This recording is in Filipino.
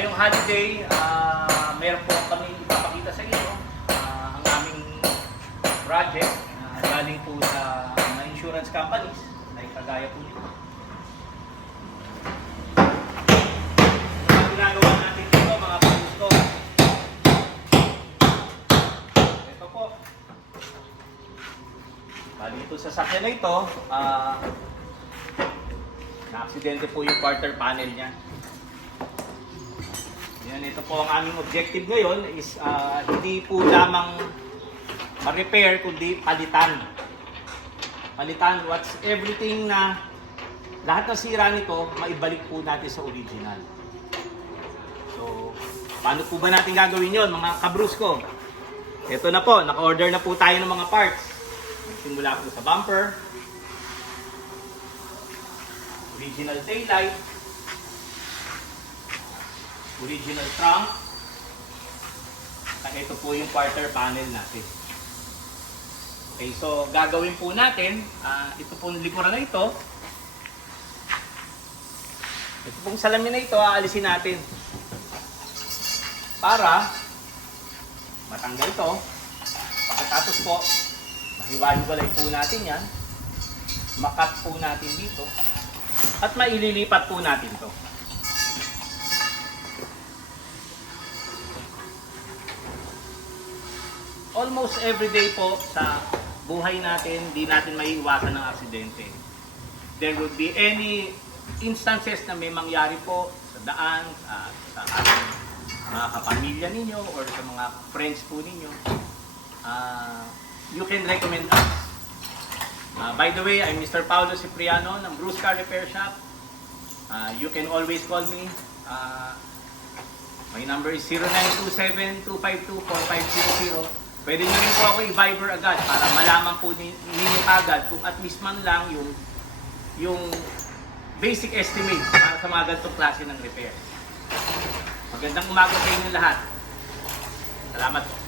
ngayong holiday, meron po kami ipapakita sa inyo ang aming project galing po sa mga insurance companies ay kagaya po nito. Ang ginagawa natin dito mga kagusto, ito po. Bali ito sa sakyan na ito, na-aksidente po yung quarter panel niya. Yan, ito po ang aming objective ngayon is hindi po lamang ma-repair kundi palitan. Palitan what's everything na lahat ng sira nito maibalik po natin sa original. So, paano po ba natin gagawin yon mga kabrusko? Ito na po, naka-order na po tayo ng mga parts. Simula po sa bumper, original taillight, original trunk, at ito po yung quarter panel natin. Okay, so gagawin po natin, ito pong likuran na ito, ito pong salamin na ito, aalisin natin para matanggal ito. Pagkatapos po, mahiwa-hiwalay po natin yan, makat po natin dito, at maililipat po natin ito. Almost every day po sa buhay natin, di natin maiiwasan ng aksidente. There would be any instances na may mangyari po sa daan, sa ating mga kapamilya ninyo or sa mga friends po ninyo. You can recommend us. By the way, I'm Mr. Paulo Cipriano ng Bruce Car Repair Shop. You can always call me. My number is 0927-252-4500. Pwede nyo rin po ako i-Viber agad para malaman po ninyo agad kung at least man lang yung basic estimate para sa mga ganitong klase ng repair. Magandang umaga sa inyo lahat. Salamat po.